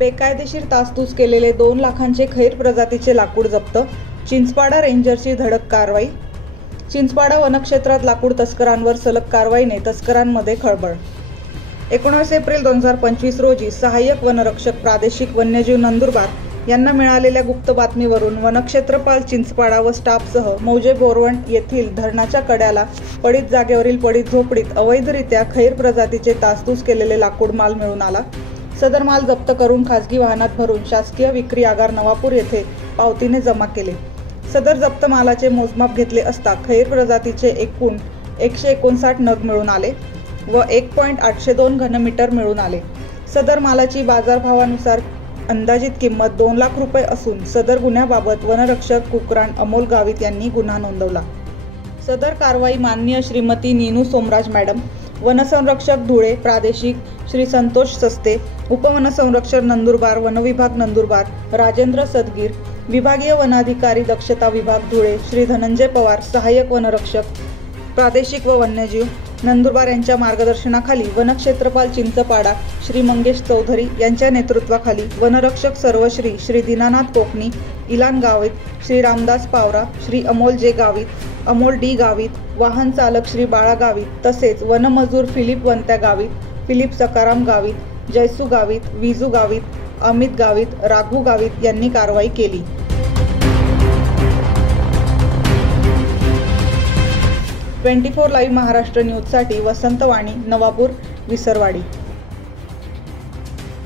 बेकायदेशीर तासतूस केलेले 2 लाखांचे खैर प्रजातीचे लाकूड जप्त. चिंचपाडा रेंजरची धडक कारवाई. चिंचपाडा वनक्षेत्रात लाकूड तस्करांवर सलग कारवाईने तस्करांमध्ये खळबळ. 19 एप्रिल 2025 रोजी सहाय्यक वनरक्षक प्रादेशिक वन्यजीव नंदुरबार यांना मिळालेल्या गुप्त बातमीवरून वनक्षेत्रपाल चिंचपाडा व स्टाफसह मौजे बोरवंट येथील धरणाच्या कड्याला पडीत जागेवरील पडीत झोपडीत अवैधरित्या खैर प्रजातीचे तासतूस केलेले लाकूड माल मिळून आला. सदर माल जप्त करून खासगी वाहनात भरून शासकीय विक्री आगार नवापूर येथे पावतीने जमा केले. सदर जप्त मालाचे मोजमाप घेतले असता खैर प्रजातीचे एकूण 159 नग मिळून आले व 1.802 घनमीटर मिळून आले. सदर मालाची बाजारभावानुसार अंदाजित किंमत 2 लाख रुपये असून सदर गुन्ह्याबाबत वनरक्षक कुकराण अमोल गावित यांनी गुन्हा नोंदवला. सदर कारवाई माननीय श्रीमती नीनू सोमराज मॅडम, वनसंरक्षक धुळे प्रादेशिक श्री संतोष सस्ते, उपवनसंरक्षक नंदुरबार वनविभाग नंदुरबार राजेंद्र सदगीर, विभागीय वनाधिकारी दक्षता विभाग धुळे श्री धनंजय पवार, सहाय्यक वनरक्षक प्रादेशिक व वन्यजीव नंदुरबार यांच्या मार्गदर्शनाखाली वनक्षेत्रपाल चिंचपाडा श्री मंगेश चौधरी यांच्या नेतृत्वाखाली वनरक्षक सर्वश्री श्री दीनानाथ कोकणी, इलान गावित, श्री रामदास पावरा, श्री अमोल जे गावित, अमोल डी गावित, वाहन चालक श्री बाळा गावित तसेच वनमजूर फिलिप वंत्या गावित, फिलिप सकाराम गावित, जयसू गावित, विजू गावित, अमित गावित, राघू गावित यांनी कारवाई केली. 24 लाईव्ह महाराष्ट्र न्यूजसाठी वसंत वाणी, नवापूर, विसरवाडी.